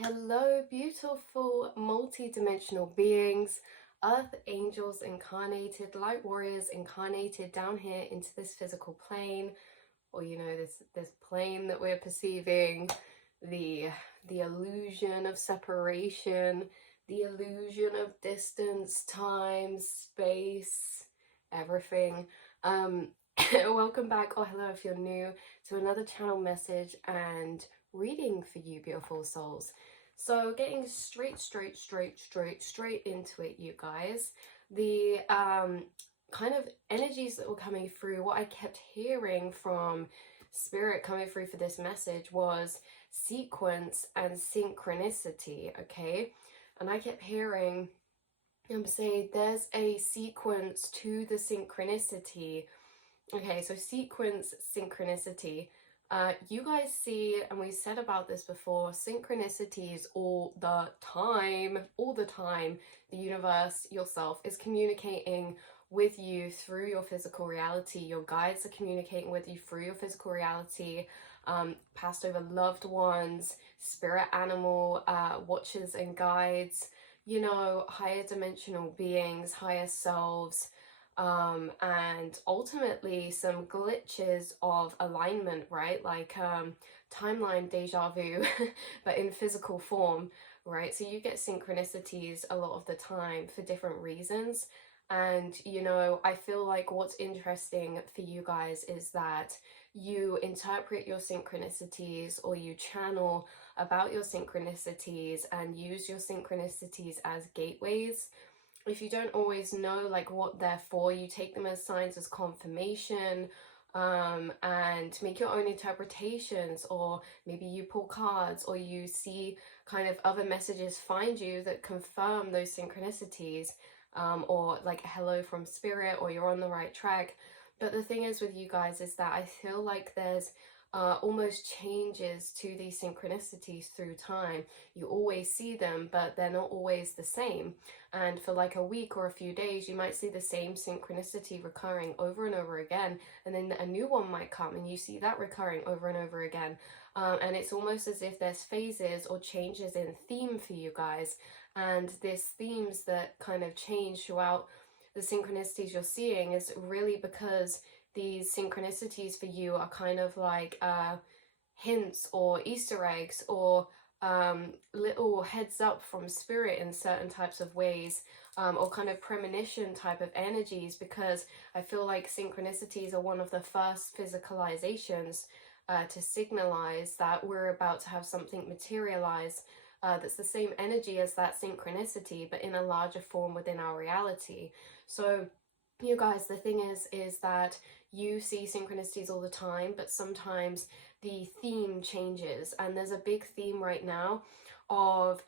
Hello, beautiful multi-dimensional beings, earth angels incarnated, light warriors incarnated down here into this physical plane, or this plane that we're perceiving, the illusion of separation, the illusion of distance, time, space, everything. Welcome back, or hello if you're new, to another channel message and reading for you, beautiful souls. So getting straight into it, you guys. The kind of energies that were coming through, what I kept hearing from spirit coming through for this message was sequence and synchronicity, okay? And I kept hearing say there's a sequence to the synchronicity. Okay, so sequence, synchronicity. You guys see, and we said about this before, synchronicities all the time. The universe, yourself, is communicating with you through your physical reality. Your guides are communicating with you through your physical reality. Passed over loved ones, spirit animal, watchers and guides, higher dimensional beings, higher selves, and ultimately some glitches of alignment, right? Like timeline deja vu, but in physical form, right? So you get synchronicities a lot of the time for different reasons. And, I feel like what's interesting for you guys is that you interpret your synchronicities, or you channel about your synchronicities and use your synchronicities as gateways. If you don't always know like what they're for, you take them as signs, as confirmation, and make your own interpretations, or maybe you pull cards, or you see kind of other messages find you that confirm those synchronicities, or like a hello from spirit, or you're on the right track. But the thing is with you guys is that I feel like there's almost changes to these synchronicities through time. You always see them, but they're not always the same. And for like a week or a few days, you might see the same synchronicity recurring over and over again. And then a new one might come and you see that recurring over and over again. And it's almost as if there's phases or changes in theme for you guys. And these themes that kind of change throughout the synchronicities you're seeing is really because these synchronicities for you are kind of like hints or Easter eggs, or little heads up from spirit in certain types of ways, or kind of premonition type of energies, because I feel like synchronicities are one of the first physicalizations to signalize that we're about to have something materialize that's the same energy as that synchronicity, but in a larger form within our reality. So you guys, the thing is that you see synchronicities all the time, but sometimes the theme changes, and there's a big theme right now of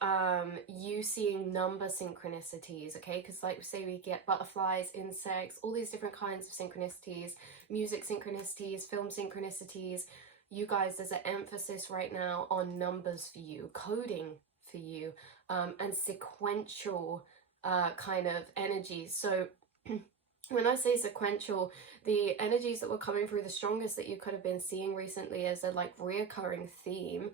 you seeing number synchronicities, okay? Because like say we get butterflies, insects, all these different kinds of synchronicities, music synchronicities, film synchronicities. You guys, there's an emphasis right now on numbers for you, coding for you, and sequential kind of energies. So when I say sequential, the energies that were coming through the strongest that you could have been seeing recently as a like reoccurring theme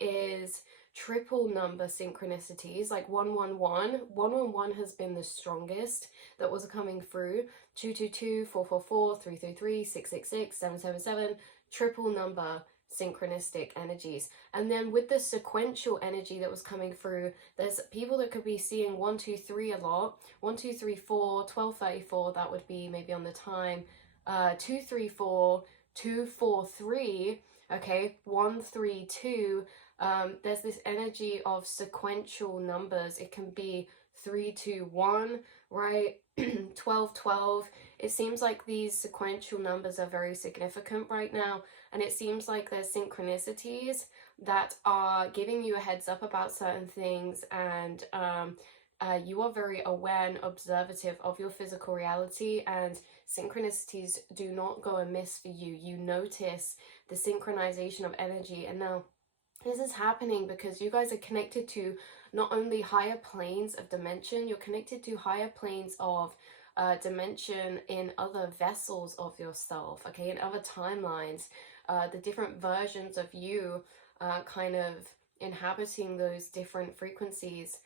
is triple number synchronicities, like 111. 111 has been the strongest that was coming through. 222, 444, 333, 666, 777, triple number synchronistic energies. And then with the sequential energy that was coming through, there's people that could be seeing 123 a lot. 1234, 1234, that would be maybe on the time. 234, 243, okay, 132. There's this energy of sequential numbers. It can be 321, right? 1212. It seems like these sequential numbers are very significant right now, and it seems like there's synchronicities that are giving you a heads up about certain things, and you are very aware and observative of your physical reality, and synchronicities do not go amiss for you. You notice the synchronization of energy. And now this is happening because you guys are connected to not only higher planes of dimension, you're connected to higher planes of dimension in other vessels of yourself, okay, in other timelines. The different versions of you kind of inhabiting those different frequencies,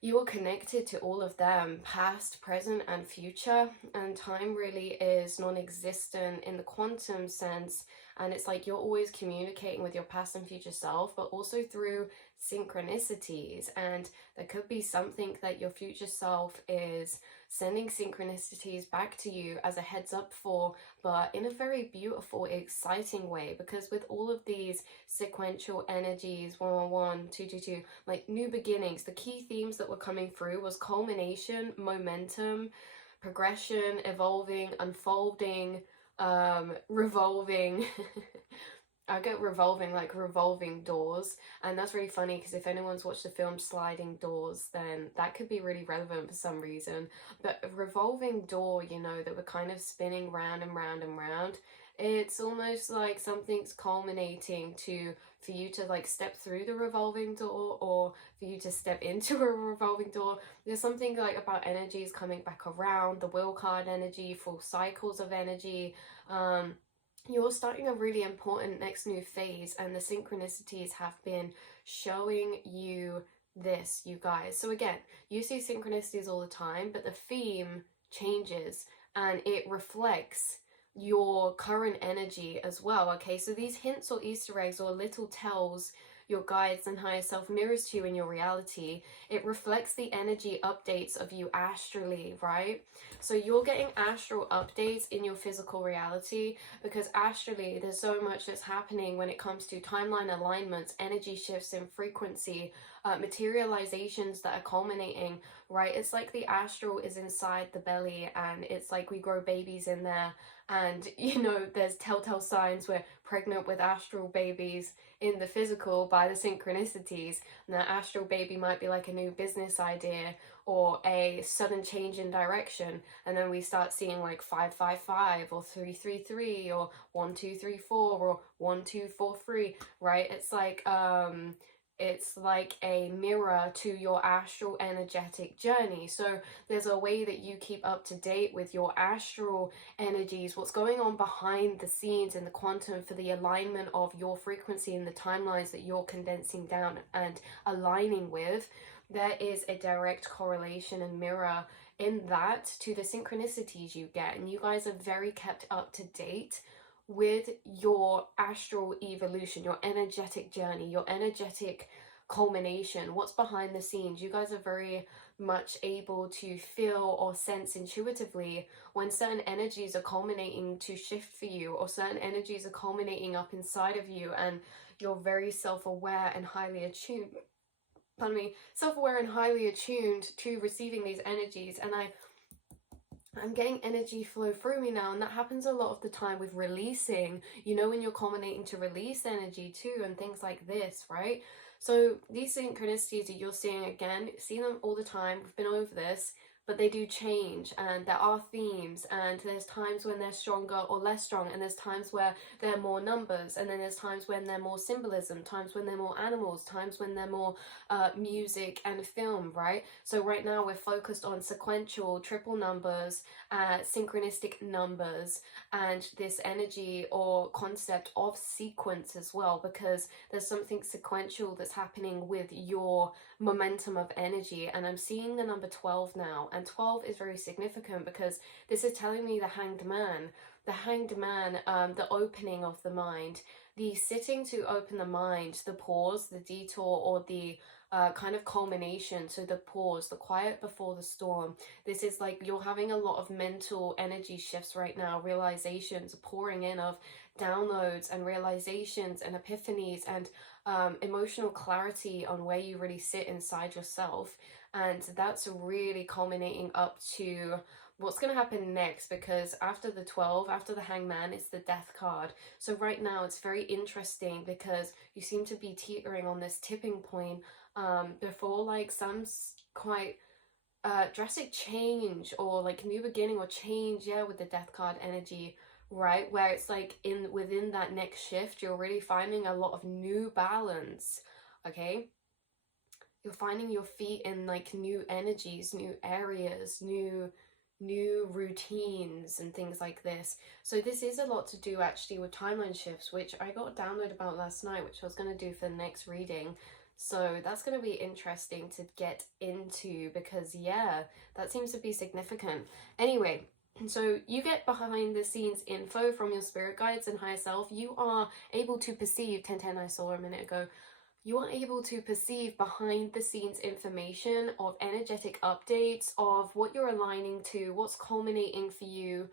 you are connected to all of them, past, present, and future. And time really is non-existent in the quantum sense. And it's like you're always communicating with your past and future self, but also through synchronicities. And there could be something that your future self is sending synchronicities back to you as a heads up for, but in a very beautiful, exciting way. Because with all of these sequential energies, 111, 222, like new beginnings, the key themes that were coming through was culmination, momentum, progression, evolving, unfolding, revolving. I get revolving, like revolving doors, and that's really funny because if anyone's watched the film Sliding Doors, then that could be really relevant for some reason. But a revolving door, you know, that we're kind of spinning round and round and round, it's almost like something's culminating to for you to like step through the revolving door, or for you to step into a revolving door. There's something like about energies coming back around, the will card energy, full cycles of energy. You're starting a really important next new phase, and the synchronicities have been showing you this, you guys. So again, you see synchronicities all the time, but the theme changes and it reflects your current energy as well. Okay, so these hints or Easter eggs or little tells your guides and higher self mirrors to you in your reality. It reflects the energy updates of you astrally, right? So you're getting astral updates in your physical reality, because astrally there's so much that's happening when it comes to timeline alignments, energy shifts in frequency, materializations that are culminating, right? It's like the astral is inside the belly, and it's like we grow babies in there, and you know, there's telltale signs we're pregnant with astral babies in the physical by the synchronicities. And that astral baby might be like a new business idea or a sudden change in direction, and then we start seeing like 555 or 333 or 1234 or 1243, right? It's like a mirror to your astral energetic journey. So there's a way that you keep up to date with your astral energies, what's going on behind the scenes in the quantum for the alignment of your frequency and the timelines that you're condensing down and aligning with. There is a direct correlation and mirror in that to the synchronicities you get, and you guys are very kept up to date with your astral evolution, your energetic journey, your energetic culmination, what's behind the scenes. You guys are very much able to feel or sense intuitively when certain energies are culminating to shift for you, or certain energies are culminating up inside of you, and you're very self-aware and highly attuned, pardon me, self-aware and highly attuned to receiving these energies. And I'm getting energy flow through me now, and that happens a lot of the time with releasing, you know, when you're culminating to release energy too, and things like this, right? So these synchronicities that you're seeing, again, see them all the time, we've been over this, but they do change, and there are themes, and there's times when they're stronger or less strong, and there's times where they're more numbers, and then there's times when they're more symbolism, times when they're more animals, times when they're more music and film, right? So right now we're focused on sequential, triple numbers, synchronistic numbers, and this energy or concept of sequence as well, because there's something sequential that's happening with your momentum of energy. And I'm seeing the number 12 now, and 12 is very significant because this is telling me the hanged man, the opening of the mind, the sitting to open the mind, the pause, the detour, or the kind of culmination. So the pause, the quiet before the storm. This is like you're having a lot of mental energy shifts right now, realizations pouring in of downloads and realizations and epiphanies and emotional clarity on where you really sit inside yourself. And that's really culminating up to what's going to happen next, because after the 12, after the hangman, it's the death card. So right now it's very interesting because you seem to be teetering on this tipping point before like some quite drastic change or like new beginning or change, yeah, with the death card energy, right? Where it's like within that next shift, you're really finding a lot of new balance, okay? You're finding your feet in like new energies, new areas, new new routines and things like this. So this is a lot to do actually with timeline shifts, which I got a download about last night, which I was going to do for the next reading. So that's going to be interesting to get into because, yeah, that seems to be significant. Anyway, so you get behind the scenes info from your spirit guides and higher self. You are able to perceive, 1010 I saw a minute ago, you are able to perceive behind the scenes information of energetic updates of what you're aligning to, what's culminating for you,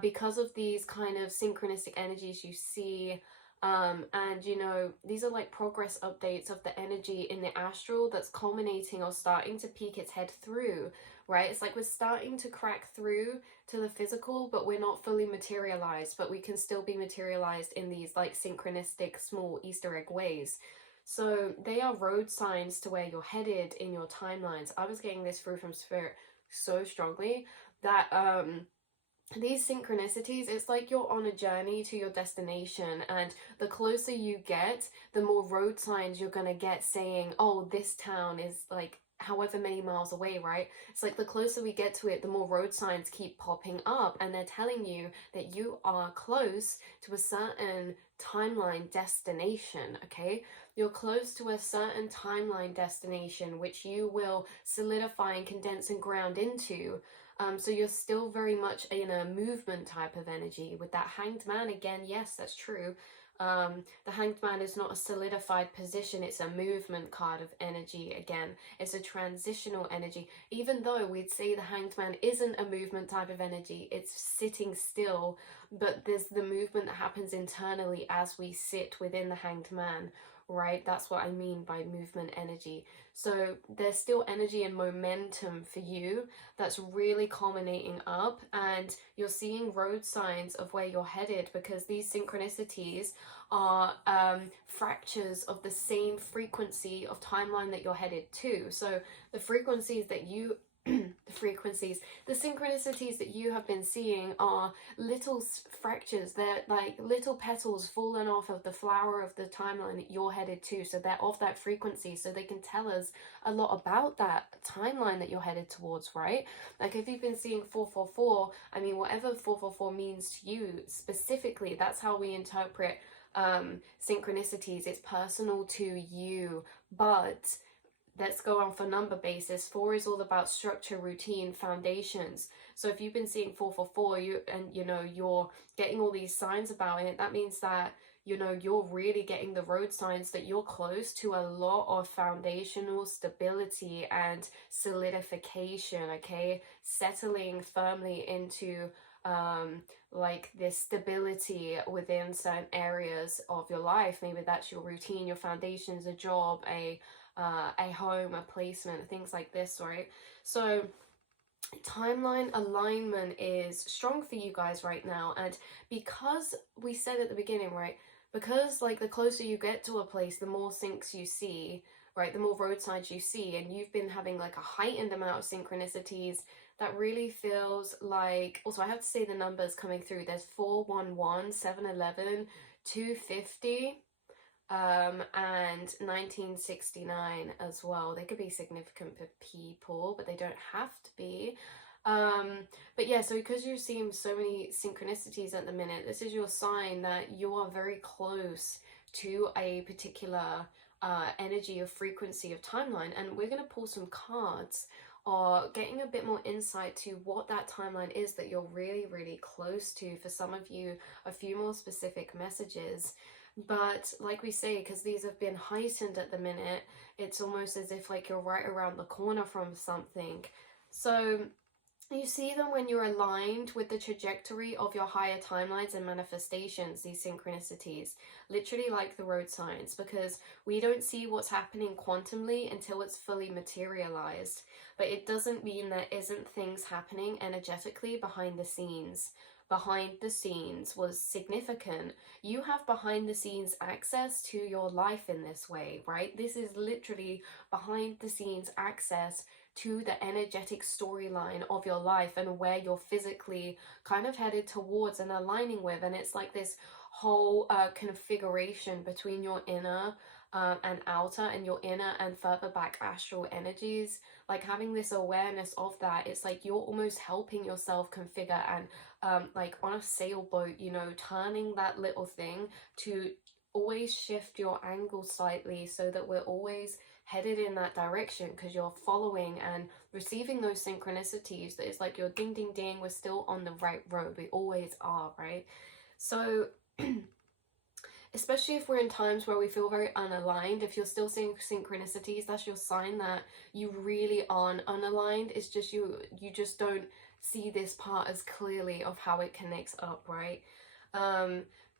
because of these kind of synchronistic energies you see. And you know, these are like progress updates of the energy in the astral that's culminating or starting to peek its head through, right? It's like we're starting to crack through to the physical, but we're not fully materialized, but we can still be materialized in these like synchronistic small Easter egg ways. So they are road signs to where you're headed in your timelines. I was getting this through from spirit so strongly that these synchronicities, it's like you're on a journey to your destination, and the closer you get, the more road signs you're gonna get saying, oh, this town is like however many miles away, right? It's like the closer we get to it, the more road signs keep popping up, and they're telling you that you are close to a certain timeline destination, okay? You're close to a certain timeline destination which you will solidify and condense and ground into. So you're still very much in a movement type of energy. With that Hanged Man, again, yes, that's true. The Hanged Man is not a solidified position, it's a movement card of energy again. It's a transitional energy. Even though we'd say the Hanged Man isn't a movement type of energy, it's sitting still, but there's the movement that happens internally as we sit within the Hanged Man, right? That's what I mean by movement energy. So there's still energy and momentum for you that's really culminating up, and you're seeing road signs of where you're headed because these synchronicities are fractures of the same frequency of timeline that you're headed to. So the frequencies that you the synchronicities that you have been seeing are little fractures. They're like little petals fallen off of the flower of the timeline that you're headed to. So they're of that frequency, so they can tell us a lot about that timeline that you're headed towards, right? Like if you've been seeing 444, I mean, whatever 444 means to you specifically, that's how we interpret synchronicities. It's personal to you, but let's go on for number basis. 4 is all about structure, routine, foundations. So if you've been seeing 444, you're getting all these signs about it, that means that you're really getting the road signs that you're close to a lot of foundational stability and solidification, okay? Settling firmly into like this stability within certain areas of your life. Maybe that's your routine, your foundations, a job, a home, a placement, things like this, right? So timeline alignment is strong for you guys right now, and because we said at the beginning, right, because like the closer you get to a place, the more syncs you see, right, the more road signs you see, and you've been having like a heightened amount of synchronicities that really feels like, also I have to say the numbers coming through, there's 411, 711, 250, and 1969 as well. They could be significant for people, but they don't have to be. But yeah, so because you're seeing so many synchronicities at the minute, this is your sign that you are very close to a particular energy or frequency of timeline. And we're going to pull some cards or getting a bit more insight to what that timeline is that you're really, really close to. For some of you, a few more specific messages. But like we say, because these have been heightened at the minute, it's almost as if like you're right around the corner from something. So you see them when you're aligned with the trajectory of your higher timelines and manifestations, these synchronicities, literally like the road signs, because we don't see what's happening quantumly until it's fully materialized. But it doesn't mean there isn't things happening energetically behind the scenes. Behind the scenes was significant. You have behind the scenes access to your life in this way, right? This is literally behind the scenes access to the energetic storyline of your life and where you're physically kind of headed towards and aligning with. And it's like this whole configuration between your inner and outer and your inner and further back astral energies, like having this awareness of that, it's like you're almost helping yourself configure and like on a sailboat, you know, turning that little thing to always shift your angle slightly so that we're always headed in that direction, because you're following and receiving those synchronicities. That it's like you're ding ding ding, we're still on the right road, we always are, right? So especially if we're in times where we feel very unaligned, if you're still seeing synchronicities, that's your sign that you really aren't unaligned. It's just you just don't see this part as clearly of how it connects up, right?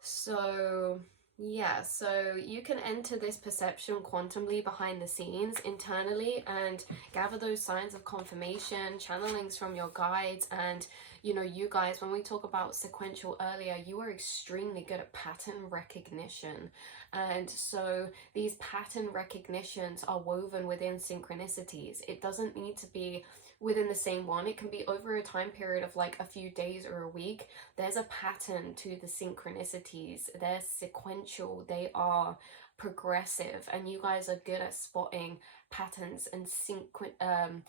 So yeah, so you can enter this perception quantumly behind the scenes internally and gather those signs of confirmation, channelings from your guides. And you know, you guys, when we talk about sequential earlier, you are extremely good at pattern recognition. And so these pattern recognitions are woven within synchronicities. It doesn't need to be within the same one. It can be over a time period of like a few days or a week. There's a pattern to the synchronicities. They're sequential, they are progressive, and you guys are good at spotting patterns and sequences.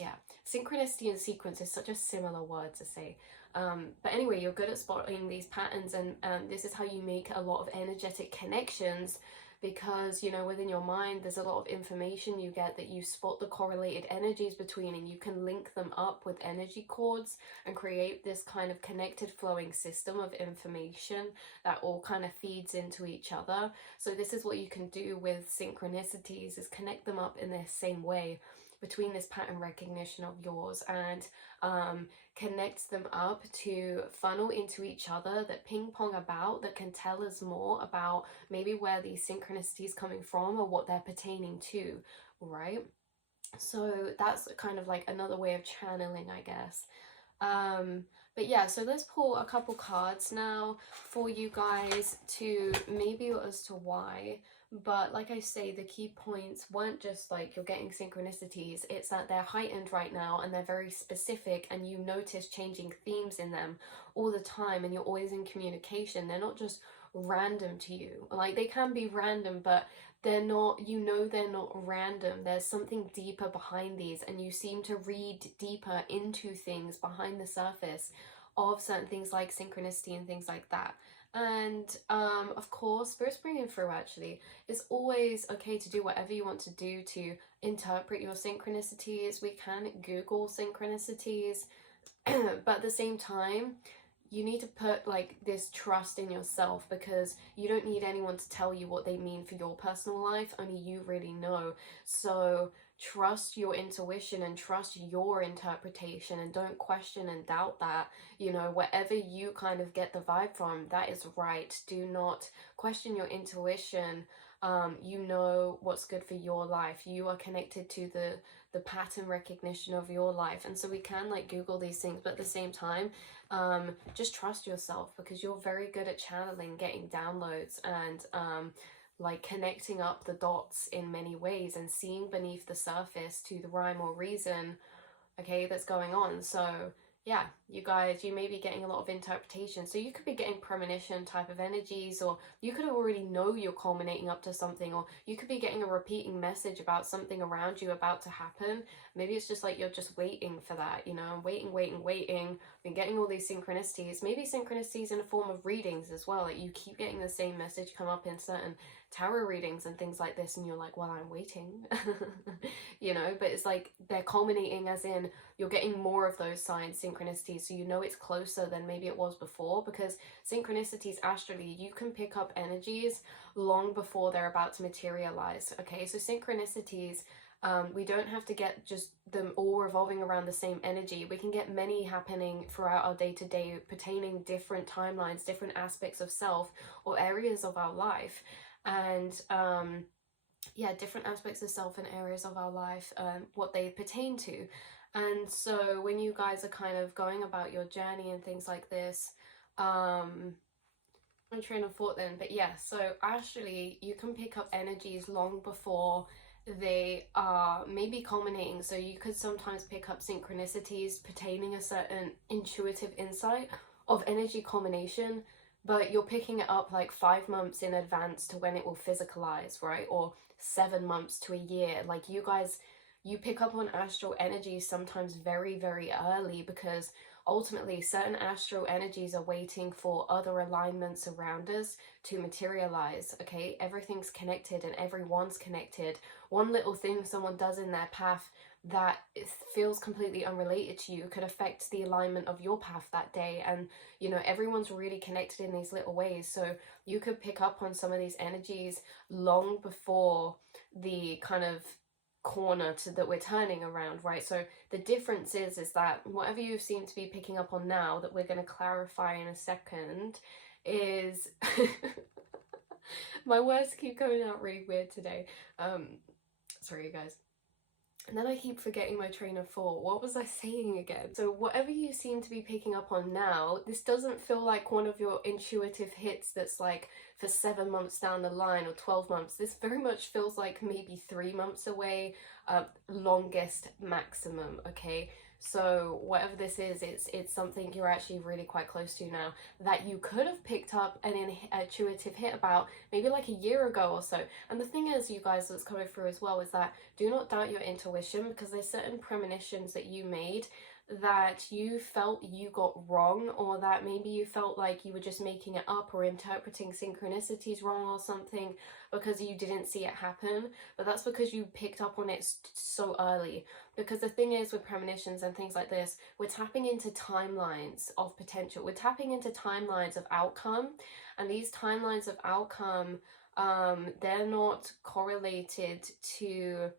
Yeah, synchronicity and sequence is such a similar word to say. But anyway, you're good at spotting these patterns, and this is how you make a lot of energetic connections, because you know, within your mind there's a lot of information you get that you spot the correlated energies between, and you can link them up with energy cords and create this kind of connected flowing system of information that all kind of feeds into each other. So this is what you can do with synchronicities, is connect them up in the same way between this pattern recognition of yours, and connects them up to funnel into each other, that ping pong about, that can tell us more about maybe where these synchronicities coming from or what they're pertaining to, right? So that's kind of like another way of channeling, I guess. But yeah, so let's pull a couple cards now for you guys to maybe as to why. But like I say, the key points weren't just like you're getting synchronicities, it's that they're heightened right now and they're very specific, and you notice changing themes in them all the time, and you're always in communication. They're not just random to you. Like, they can be random, but they're not, you know, they're not random. There's something deeper behind these, and you seem to read deeper into things behind the surface of certain things like synchronicity and things like that. And of course, Spirit's bringing through, actually, it's always okay to do whatever you want to do to interpret your synchronicities. We can Google synchronicities, but at the same time, you need to put like this trust in yourself, because you don't need anyone to tell you what they mean for your personal life. Only you really know. So trust your intuition and trust your interpretation, and don't question and doubt that. You know, wherever you kind of get the vibe from, that is right. Do not question your intuition. You know what's good for your life. You are connected to the pattern recognition of your life. And so we can like Google these things, but at the same time, just trust yourself, because you're very good at channeling, getting downloads, and like connecting up the dots in many ways, and seeing beneath the surface to the rhyme or reason, okay, that's going on. So yeah, you guys, you may be getting a lot of interpretation. So you could be getting premonition type of energies, or you could already know you're culminating up to something, or you could be getting a repeating message about something around you about to happen. Maybe it's just like you're just waiting for that, you know, waiting, been getting all these synchronicities. Maybe synchronicities in the form of readings as well. Like, you keep getting the same message come up in certain tarot readings and things like this, and you're like, well, I'm waiting. You know, but it's like they're culminating, as in you're getting more of those signs, synchronicities, so you know it's closer than maybe it was before. Because synchronicities astrally, you can pick up energies long before they're about to materialize. Okay, so synchronicities, we don't have to get just them all revolving around the same energy. We can get many happening throughout our day-to-day, pertaining different timelines, different aspects of self, or areas of our life. And yeah, different aspects of self and areas of our life, what they pertain to. And so when you guys are kind of going about your journey and things like this, I'm train of thought then, but yeah, so actually you can pick up energies long before they are maybe culminating. So you could sometimes pick up synchronicities pertaining a certain intuitive insight of energy culmination but you're picking it up like 5 months in advance to when it will physicalize, right? Or 7 months to a year. Like you guys, you pick up on astral energies sometimes very, very early, because ultimately certain astral energies are waiting for other alignments around us to materialize. Okay, everything's connected and everyone's connected. One little thing someone does in their path that feels completely unrelated to you could affect the alignment of your path that day. And you know, everyone's really connected in these little ways, so you could pick up on some of these energies long before the kind of corner that we're turning around, right? So the difference is that whatever you seem to be picking up on now, that we're going to clarify in a second, is my words keep coming out really weird today. Sorry you guys. And then I keep forgetting my train of thought. What was I saying again? So whatever you seem to be picking up on now, this doesn't feel like one of your intuitive hits that's like for 7 months down the line or 12 months. This very much feels like maybe 3 months away, longest maximum, okay? So whatever this is, it's something you're actually really quite close to now, that you could have picked up an intuitive hit about maybe like a year ago or so. And the thing is, you guys, that's coming through as well, is that do not doubt your intuition, because there's certain premonitions that you made that you felt you got wrong, or that maybe you felt like you were just making it up or interpreting synchronicities wrong or something because you didn't see it happen. But that's because you picked up on it so early. Because the thing is, with premonitions and things like this, we're tapping into timelines of potential, we're tapping into timelines of outcome, and these timelines of outcome, they're not correlated to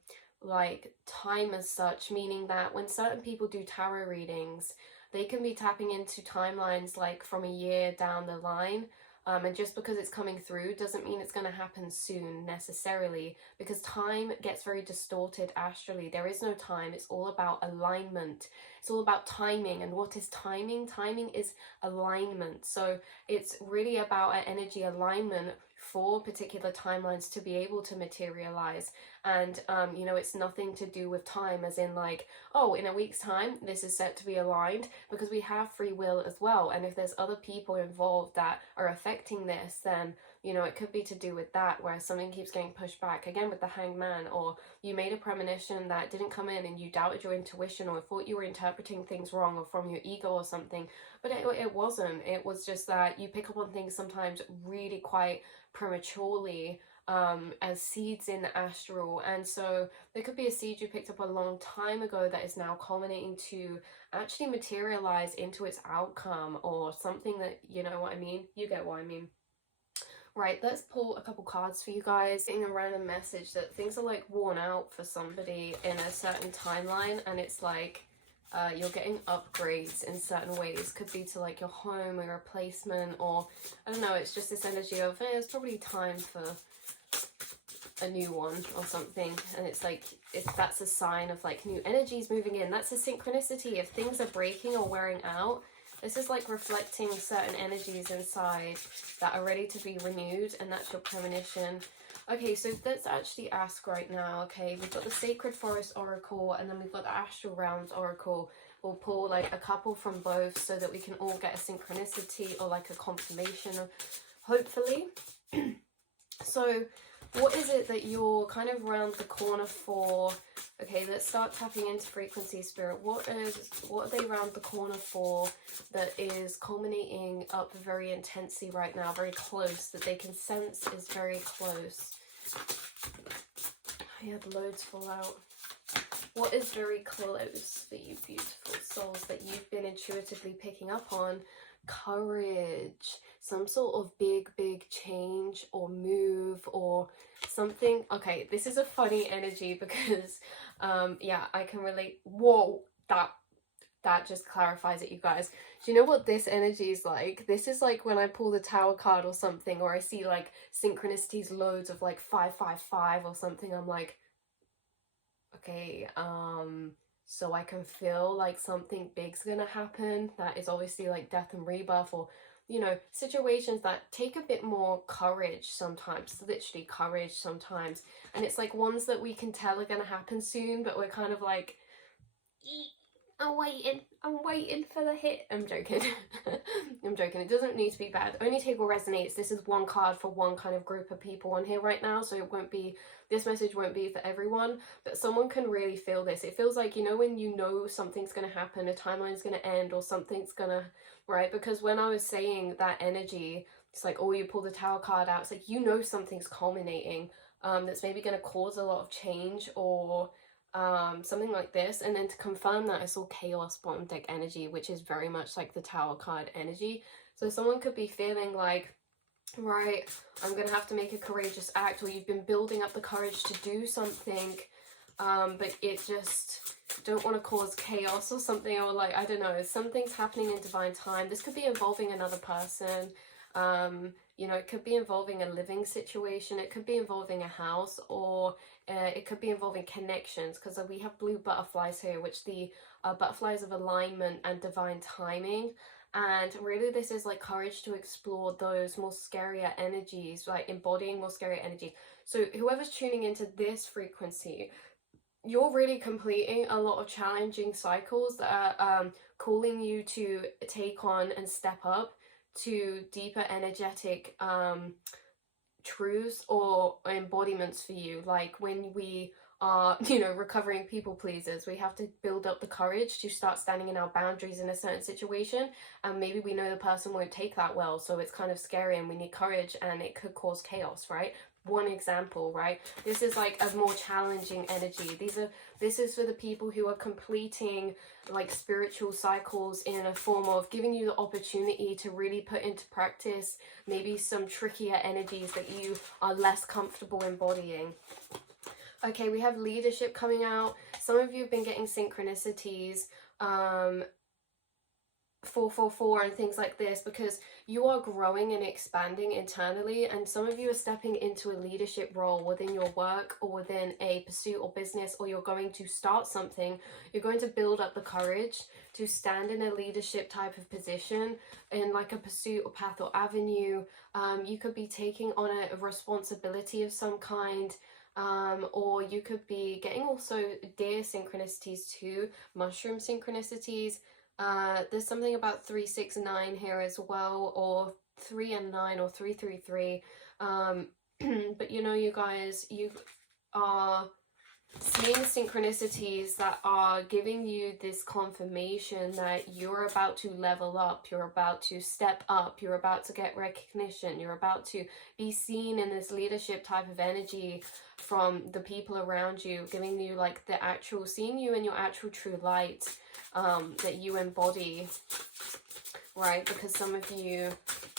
like time as such, meaning that when certain people do tarot readings, they can be tapping into timelines like from a year down the line. And just because it's coming through doesn't mean it's going to happen soon necessarily, because time gets very distorted astrally. There is no time. It's all about alignment. It's all about timing. And what is timing? Timing is alignment. So it's really about an energy alignment for particular timelines to be able to materialize. And you know, it's nothing to do with time as in like, oh, in a week's time this is set to be aligned, because we have free will as well. And if there's other people involved that are affecting this, then you know, it could be to do with that, where something keeps getting pushed back, again with the Hanged Man, or you made a premonition that didn't come in and you doubted your intuition or thought you were interpreting things wrong or from your ego or something. But it wasn't. It was just that you pick up on things sometimes really quite prematurely, as seeds in the astral. And so there could be a seed you picked up a long time ago that is now culminating to actually materialize into its outcome, or something that, you know what I mean? You get what I mean. Right, let's pull a couple cards for you guys. Getting a random message that things are like worn out for somebody in a certain timeline, and it's like you're getting upgrades in certain ways. Could be to like your home or your replacement, or I don't know, it's just this energy of it's probably time for a new one or something. And it's like, if that's a sign of like new energies moving in, that's a synchronicity. If things are breaking or wearing out, this is like reflecting certain energies inside that are ready to be renewed, and that's your premonition. Okay, so let's actually ask right now. Okay, we've got the Sacred Forest Oracle, and then we've got the Astral Realms Oracle. We'll pull like a couple from both so that we can all get a synchronicity or like a confirmation, hopefully. So what is it that you're kind of around the corner for? Okay, let's start tapping into frequency, Spirit. What are they around the corner for that is culminating up very intensely right now, very close, that they can sense is very close? I had loads fall out. What is very close for you beautiful souls that you've been intuitively picking up on? Courage. Some sort of big change or move or something. Okay, this is a funny energy because yeah, I can relate. Whoa, that just clarifies it, you guys. Do you know what this energy is like? This is like when I pull the Tower card or something, or I see like synchronicities, loads of like 555 or something. I'm like, okay, so I can feel like something big's gonna happen. That is obviously like death and rebirth, or you know, situations that take a bit more courage sometimes, literally courage sometimes. And it's like ones that we can tell are gonna happen soon, but we're kind of like, I'm waiting for the hit. I'm joking. I'm joking. It doesn't need to be bad. Only Table resonates. This is one card for one kind of group of people on here right now, so it won't be, this message won't be for everyone, but someone can really feel this. It feels like, you know, when you know something's going to happen, a timeline's going to end, or something's going to, right? Because when I was saying that energy, it's like, oh, you pull the Tower card out. It's like, you know, something's culminating, that's maybe going to cause a lot of change, or something like this. And then to confirm that, it's all chaos bottom deck energy, which is very much like the Tower card energy. So someone could be feeling like, right, I'm gonna have to make a courageous act, or you've been building up the courage to do something, but it just don't want to cause chaos or something, or like, I don't know, something's happening in divine time. This could be involving another person. You know, it could be involving a living situation, it could be involving a house, or it could be involving connections, because we have blue butterflies here, which the butterflies of alignment and divine timing. And really this is like courage to explore those more scarier energies, like embodying more scarier energy. So whoever's tuning into this frequency, you're really completing a lot of challenging cycles that are calling you to take on and step up to deeper energetic truths or embodiments for you. Like when we are, you know, recovering people pleasers, we have to build up the courage to start standing in our boundaries in a certain situation, and maybe we know the person won't take that well, so it's kind of scary and we need courage, and it could cause chaos, right? One example, right? This is like a more challenging energy. This is for the people who are completing like spiritual cycles in a form of giving you the opportunity to really put into practice maybe some trickier energies that you are less comfortable embodying. Okay, we have leadership coming out. Some of you have been getting synchronicities, 444 and things like this, because you are growing and expanding internally, and some of you are stepping into a leadership role within your work or within a pursuit or business, or you're going to start something. You're going to build up the courage to stand in a leadership type of position in like a pursuit or path or avenue. You could be taking on a responsibility of some kind, or you could be getting also deer synchronicities too, mushroom synchronicities. There's something about 369 here as well, or 3 and 9, or 333. But you know, you guys, you are seeing synchronicities that are giving you this confirmation that you're about to level up, you're about to step up, you're about to get recognition, you're about to be seen in this leadership type of energy from the people around you, giving you like the actual, seeing you in your actual true light, that you embody, right? Because some of you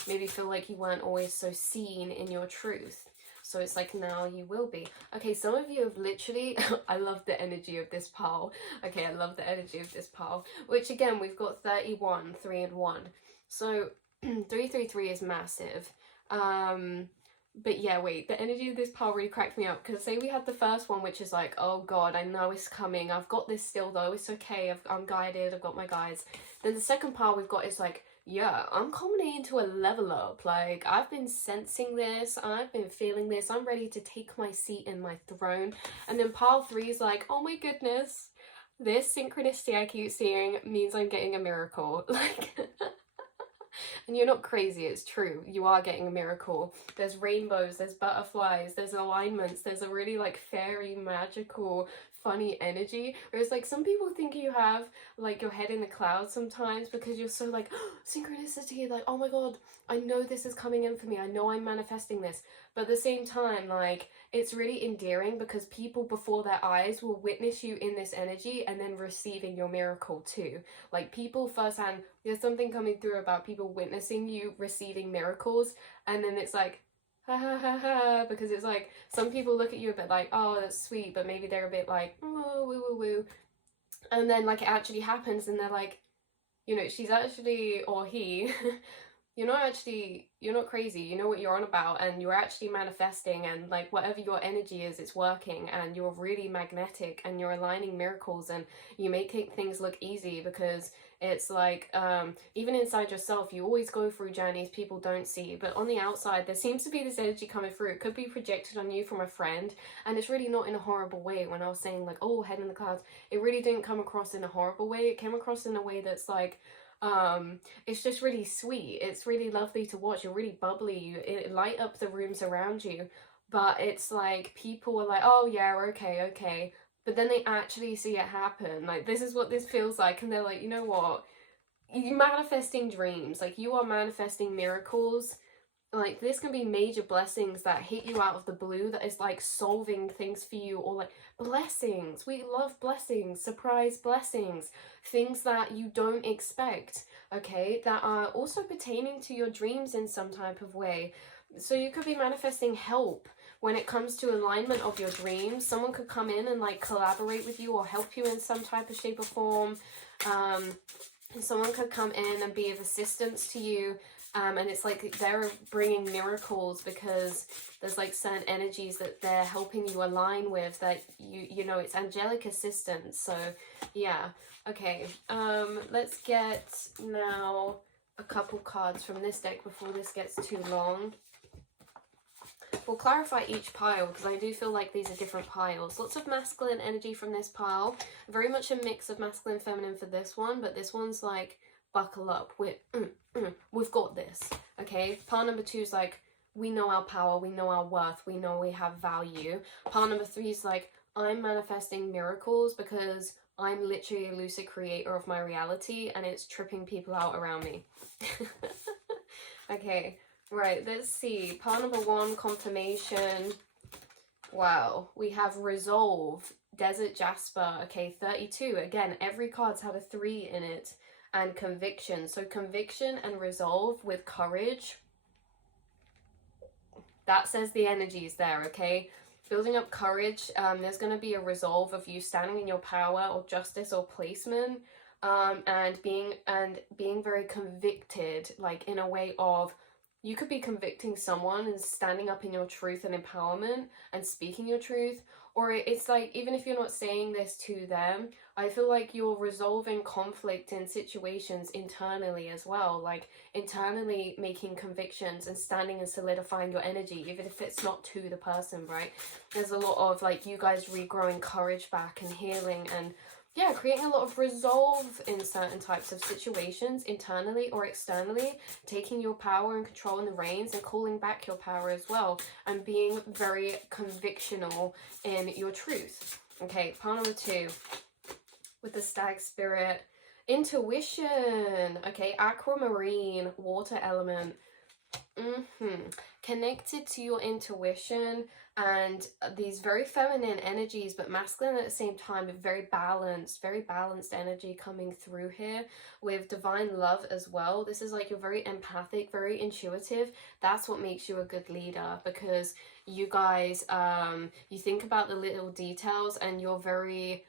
maybe feel like you weren't always so seen in your truth. So it's like now you will be. Okay, some of you have literally, I love the energy of this pile. Okay, I love the energy of this pile. Which again, we've got 31, 3 and 1. So 333 is massive. But yeah, wait, the energy of this pile really cracked me up, because say we had the first one, which is like, oh god, I know it's coming, I've got this still though, it's okay, I'm guided, I've got my guides. Then the second pile we've got is like, yeah, I'm coming into a level up, like I've been sensing this, I've been feeling this, I'm ready to take my seat in my throne. And then pile 3 is like, oh my goodness, this synchronicity I keep seeing means I'm getting a miracle. Like and you're not crazy, it's true, you are getting a miracle. There's rainbows, there's butterflies, there's alignments, there's a really like fairy, magical, funny energy. Whereas like some people think you have like your head in the clouds sometimes, because you're so like, oh, synchronicity, like oh my god, I know this is coming in for me, I know I'm manifesting this. But at the same time, like it's really endearing, because people before their eyes will witness you in this energy and then receiving your miracle too. Like people firsthand, there's something coming through about people witnessing you receiving miracles, and then it's like ha ha ha ha, because it's like some people look at you a bit like, oh that's sweet, but maybe they're a bit like, oh woo woo woo, and then like it actually happens and they're like, you know, she's actually, or he you're not crazy. You know what you're on about, and you're actually manifesting, and like whatever your energy is, it's working, and you're really magnetic, and you're aligning miracles, and you're making things look easy, because it's like even inside yourself, you always go through journeys people don't see, but on the outside there seems to be this energy coming through. It could be projected on you from a friend, and it's really not in a horrible way. When I was saying like, oh, head in the clouds, it really didn't come across in a horrible way. It came across in a way that's like, it's just really sweet. It's really lovely to watch. You're really bubbly. It light up the rooms around you. But it's like people are like, oh yeah, okay, okay. But then they actually see it happen. Like, this is what this feels like, and they're like, you know what? You manifesting dreams. Like, you are manifesting miracles. Like, this can be major blessings that hit you out of the blue, that is like solving things for you, or like blessings. We love blessings, surprise blessings, things that you don't expect, okay, that are also pertaining to your dreams in some type of way. So you could be manifesting help when it comes to alignment of your dreams. Someone could come in and like collaborate with you or help you in some type of shape or form. Someone could come in and be of assistance to you, and it's like they're bringing miracles, because there's like certain energies that they're helping you align with, that you know, it's angelic assistance. So yeah, okay, let's get now a couple cards from this deck before this gets too long. We'll clarify each pile, because I do feel like these are different piles. Lots of masculine energy from this pile. Very much a mix of masculine and feminine for this one, but this one's like, buckle up. We've got this, okay? Pile number 2 is like, we know our power, we know our worth, we know we have value. Pile number 3 is like, I'm manifesting miracles because I'm literally a lucid creator of my reality, and it's tripping people out around me. Okay. Right, let's see. Pile number 1, confirmation. Wow, we have resolve, desert jasper. Okay, 32. Again, every card's had a 3 in it. And conviction. So conviction and resolve with courage. That says the energy is there, okay? Building up courage. There's going to be a resolve of you standing in your power or justice or placement. And being very convicted, like in a way of, you could be convicting someone and standing up in your truth and empowerment and speaking your truth. Or it's like, even if you're not saying this to them, I feel like you're resolving conflict in situations internally as well. Like, internally making convictions and standing and solidifying your energy, even if it's not to the person, right? There's a lot of like you guys regrowing courage back and healing, and yeah, creating a lot of resolve in certain types of situations, internally or externally, taking your power and control in the reins and calling back your power as well, and being very convictional in your truth. Okay, pile number 2 with the stag spirit. Intuition. Okay, aquamarine, water element. Connected to your intuition, and these very feminine energies but masculine at the same time, with very balanced energy coming through here, with divine love as well. This is like, you're very empathic, very intuitive. That's what makes you a good leader, because you guys you think about the little details, and you're very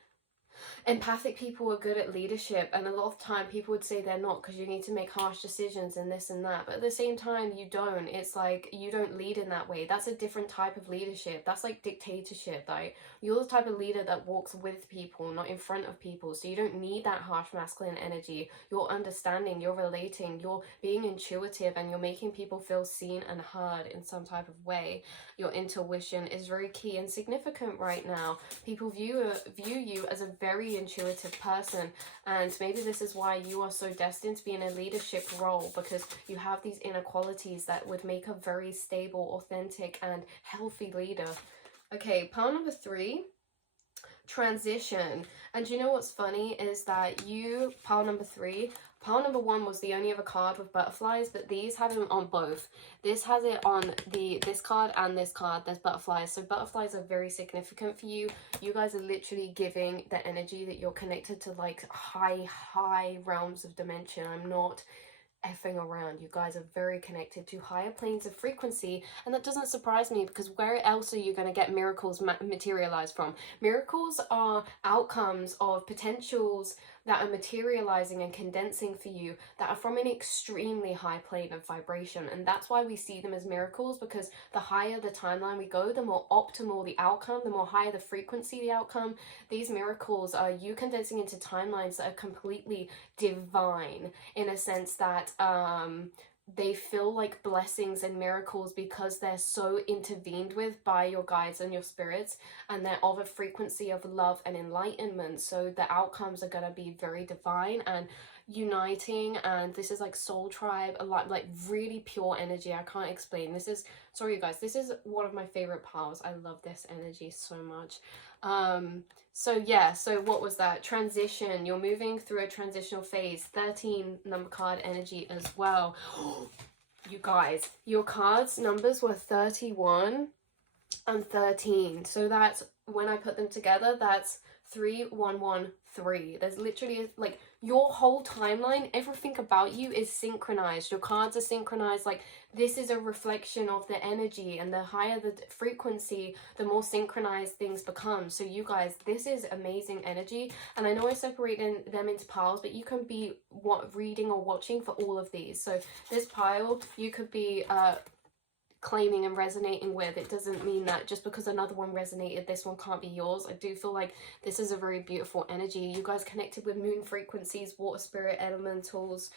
empathic. People are good at leadership, and a lot of time people would say they're not, because you need to make harsh decisions and this and that, but at the same time you don't. It's like, you don't lead in that way. That's a different type of leadership. That's like dictatorship. Like, you're the type of leader that walks with people, not in front of people, so you don't need that harsh masculine energy. You're understanding, you're relating, you're being intuitive, and you're making people feel seen and heard in some type of way. Your intuition is very key and significant right now. People view you as a very intuitive person, and maybe this is why you are so destined to be in a leadership role, because you have these inner qualities that would make a very stable, authentic, and healthy leader. Okay, pile number 3, transition. And you know what's funny is that pile number 3, pile number 1 was the only other card with butterflies, but these have it on both. This has it on this card and this card. There's butterflies. So butterflies are very significant for you. You guys are literally giving the energy that you're connected to like high realms of dimension. I'm not effing around. You guys are very connected to higher planes of frequency, and that doesn't surprise me, because where else are you going to get miracles materialize from? Miracles are outcomes of potentials that are materializing and condensing for you that are from an extremely high plane of vibration. And that's why we see them as miracles, because the higher the timeline we go, the more optimal the outcome, the more higher the frequency the outcome. These miracles are you condensing into timelines that are completely divine, in a sense that they feel like blessings and miracles because they're so intervened with by your guides and your spirits, and they're of a frequency of love and enlightenment. So the outcomes are going to be very divine and uniting, and this is like soul tribe, a lot like really pure energy. I can't explain. This is, sorry you guys, this is one of my favorite piles. I love this energy so much. So yeah, so what was that? Transition. You're moving through a transitional phase. 13 number card energy as well. You guys, your cards numbers were 31 and 13. So that's, when I put them together, that's 3113. There's literally like your whole timeline, everything about you is synchronized. Your cards are synchronized. Like, this is a reflection of the energy, and the higher the frequency, the more synchronized things become. So you guys, this is amazing energy. And I know I separated them into piles, but you can be reading or watching for all of these. So this pile, you could be claiming and resonating with. It doesn't mean that just because another one resonated, this one can't be yours. I do feel like this is a very beautiful energy. You guys connected with moon frequencies, water spirit, elementals,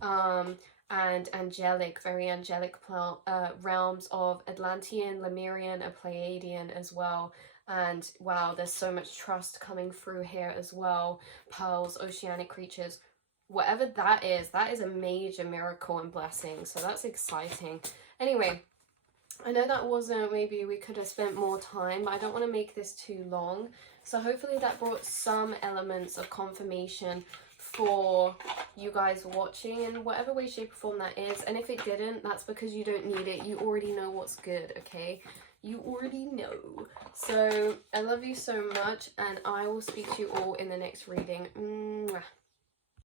and angelic, very angelic realms of Atlantean, Lemurian, and Pleiadian as well. And wow, there's so much trust coming through here as well. Pearls, oceanic creatures, whatever that is a major miracle and blessing. So that's exciting. Anyway, I know that wasn't, maybe we could have spent more time, but I don't want to make this too long. So hopefully that brought some elements of confirmation for you guys watching in whatever way, shape, or form that is. And if it didn't, that's because you don't need it. You already know what's good, okay? You already know. So I love you so much, and I will speak to you all in the next reading. Mwah.